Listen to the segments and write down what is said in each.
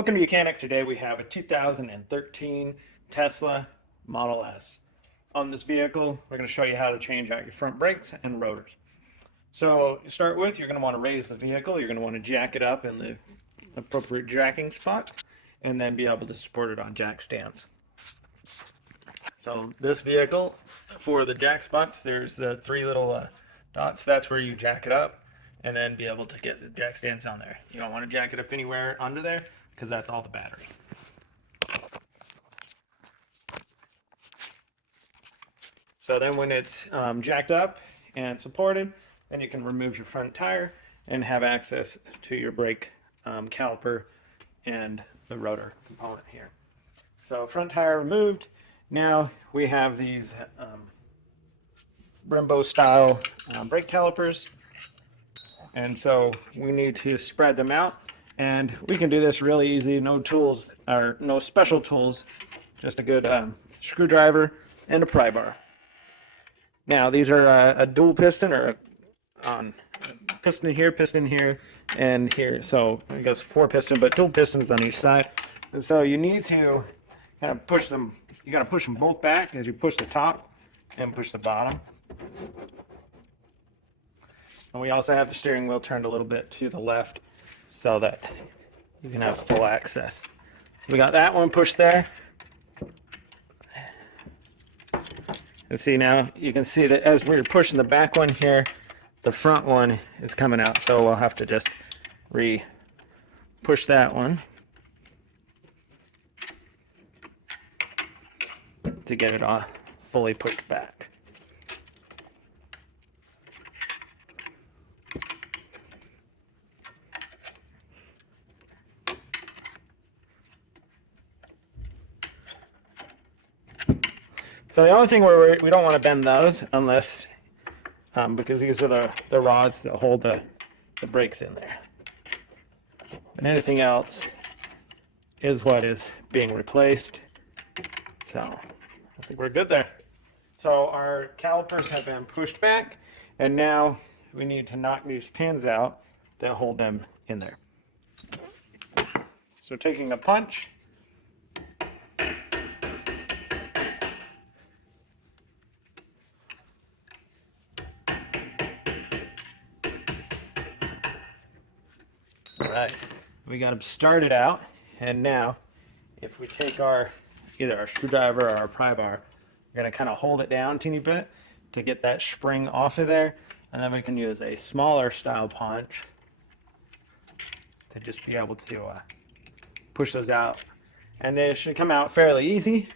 Welcome to Mechanic. Today we have a 2013 Tesla Model S. On this vehicle, we're going to show you how to change out your front brakes and rotors. So to start with, you're going to want to raise the vehicle. You're going to want to jack it up in the appropriate jacking spots and then be able to support it on jack stands. So this vehicle, for the jack spots, there's the three little dots. That's where you jack it up and then be able to get the jack stands on there. You don't want to jack it up anywhere under there because that's all the battery. So then when it's jacked up and supported, then you can remove your front tire and have access to your brake caliper and the rotor component here. So front tire removed. Now we have these Brembo style brake calipers. And so we need to spread them out. And we can do this really easy, no tools or no special tools, just a good screwdriver and a pry bar. Now these are a dual piston or piston here, and here. So I guess 4 piston, but dual pistons on each side. And so you need to kind of push them. You got to push them both back as you push the top and push the bottom. And we also have the steering wheel turned a little bit to the left so that you can have full access. So we got that one pushed there. And see, now you can see that as we're pushing the back one here, the front one is coming out. So we'll have to just push that one to get it all fully pushed back. So the only thing where we don't want to bend those unless, because these are the rods that hold the brakes in there. And anything else is what is being replaced. So I think we're good there. So our calipers have been pushed back, and now we need to knock these pins out that hold them in there. So taking a punch. All right, we got them started out, and now if we take either our screwdriver or our pry bar, we're going to kind of hold it down a teeny bit to get that spring off of there, and then we can use a smaller style punch to just be able to push those out, and they should come out fairly easy.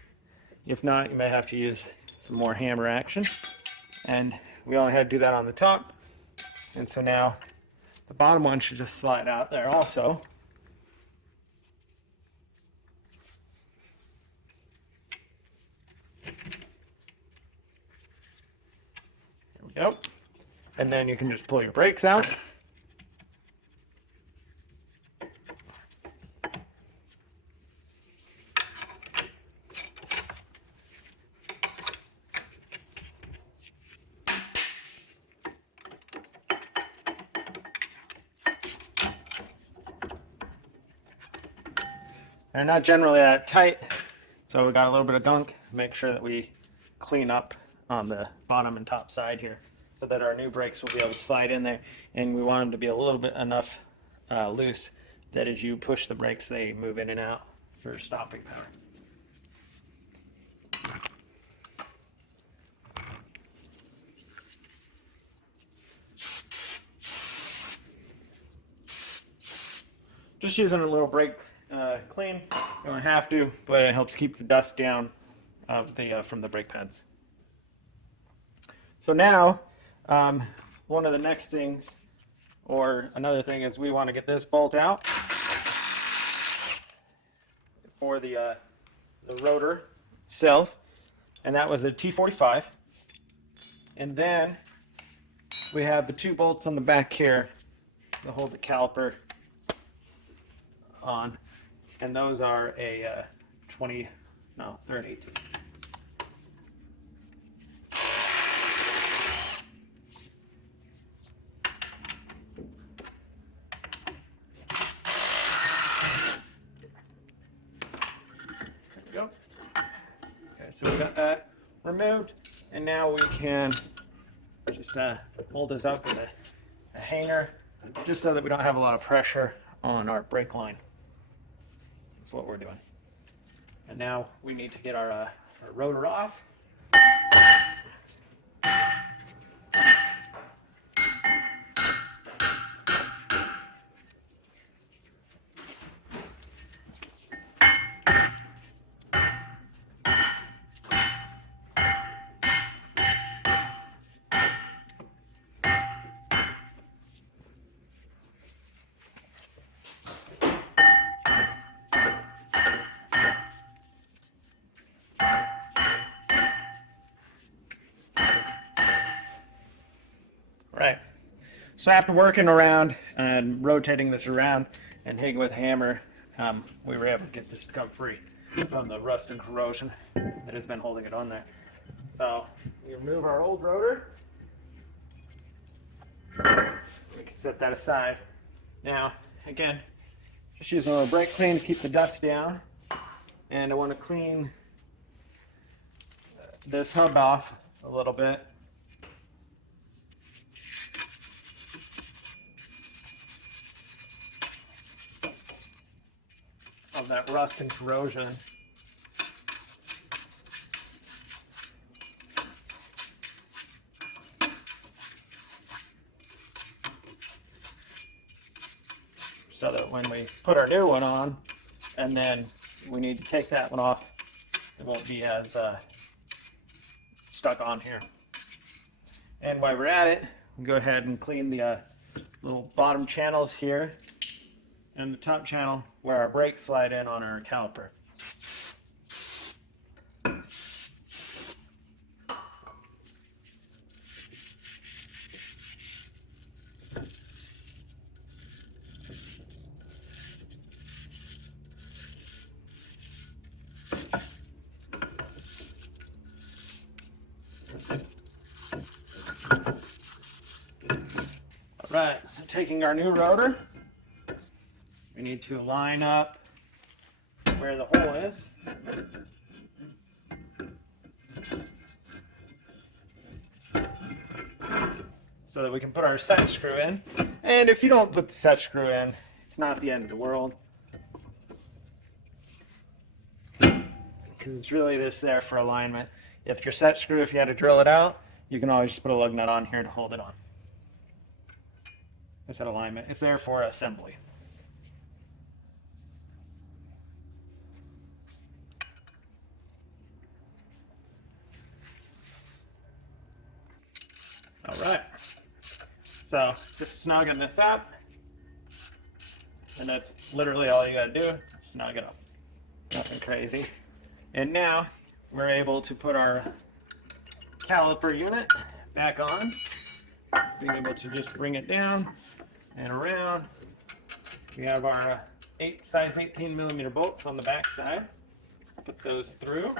If not, you may have to use some more hammer action, and we only had to do that on the top, and so now the bottom one should just slide out there also. There we go. And then you can just pull your brakes out. They're not generally that tight, so we got a little bit of gunk. Make sure that we clean up on the bottom and top side here so that our new brakes will be able to slide in there, and we want them to be a little bit enough loose that as you push the brakes they move in and out for stopping power. Just using a little brake clean. You don't have to, but it helps keep the dust down of the from the brake pads. So now, one of the next things, or another thing, is we want to get this bolt out for the rotor itself, and that was a T45. And then we have the 2 bolts on the back here to hold the caliper on, and those are a 20, no, they're an 18. So we got that removed, and now we can just hold this up with a hanger, just so that we don't have a lot of pressure on our brake line. That's what we're doing. And now we need to get our rotor off. Right. So after working around and rotating this around and hitting with a hammer, we were able to get this to come free from the rust and corrosion that has been holding it on there. So we remove our old rotor. We can set that aside. Now, again, just using a little brake clean to keep the dust down. And I want to clean this hub off a little bit. Of that rust and corrosion. So that when we put our new one on, and then we need to take that one off, it won't be as stuck on here. And while we're at it, we'll go ahead and clean the little bottom channels here and the top channel where our brakes slide in on our caliper. All right, so taking our new rotor, we need to line up where the hole is. So that we can put our set screw in. And if you don't put the set screw in, it's not the end of the world. Because it's really just there for alignment. If your set screw, if you had to drill it out, you can always just put a lug nut on here to hold it on. It's an alignment. It's there for assembly. All right. So just snugging this up. And that's literally all you gotta do. Snug it up. Nothing crazy. And now we're able to put our caliper unit back on. Being able to just bring it down and around. We have our size 18 millimeter bolts on the back side. Put those through.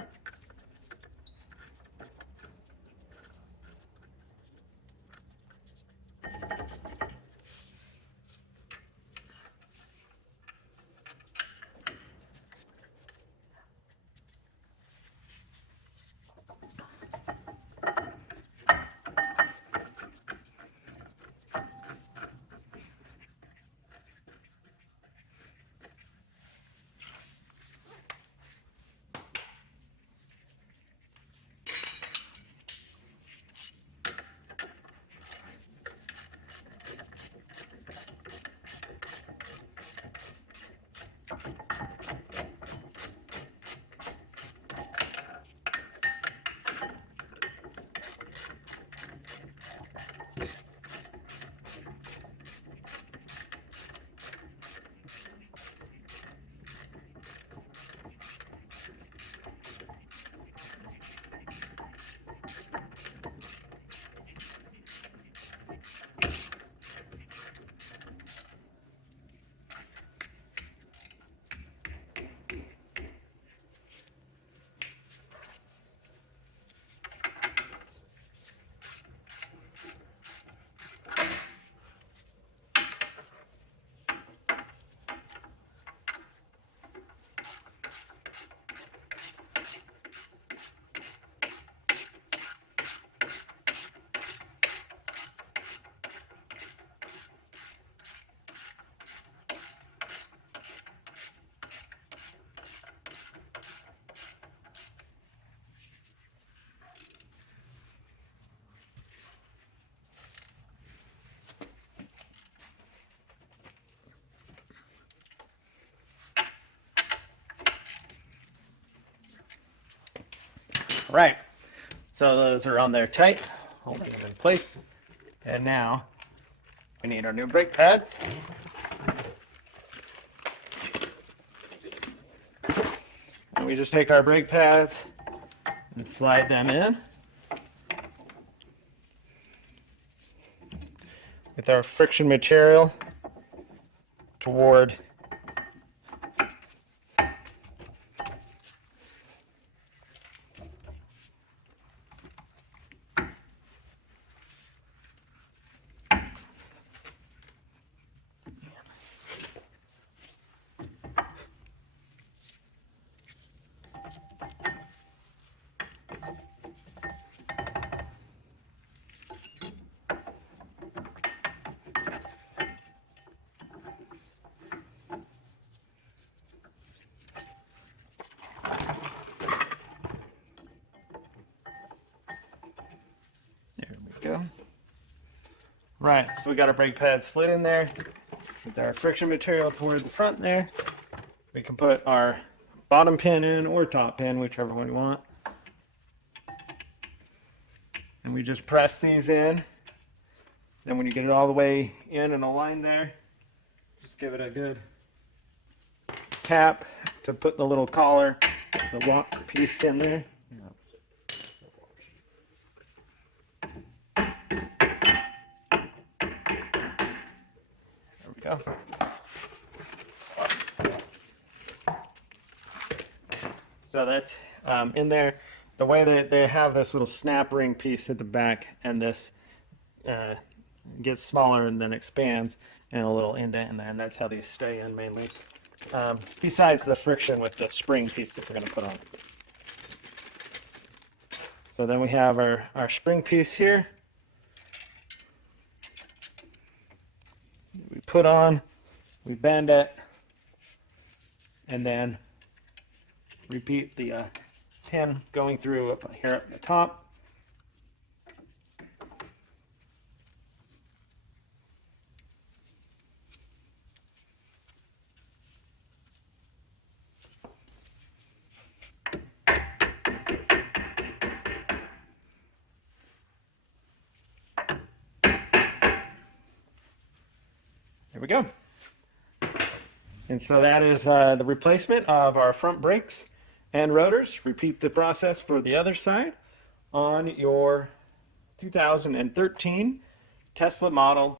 Right. So those are on there tight, holding them in place. And now we need our new brake pads. And we just take our brake pads and slide them in with our friction material toward go. Right, so we got our brake pad slid in there with our friction material toward the front there. We can put our bottom pin in or top pin, whichever one you want. And we just press these in. Then when you get it all the way in and aligned there, just give it a good tap to put the little collar, the lock piece in there. Go. So that's in there. The way that they have this little snap ring piece at the back, and this gets smaller and then expands, and a little indent in there, and that's how these stay in mainly. Besides the friction with the spring piece that we're going to put on. So then we have our spring piece here. We put on, we bend it, and then repeat the pin going through up here at the top. There we go. And so that is the replacement of our front brakes and rotors. Repeat the process for the other side on your 2013 Tesla Model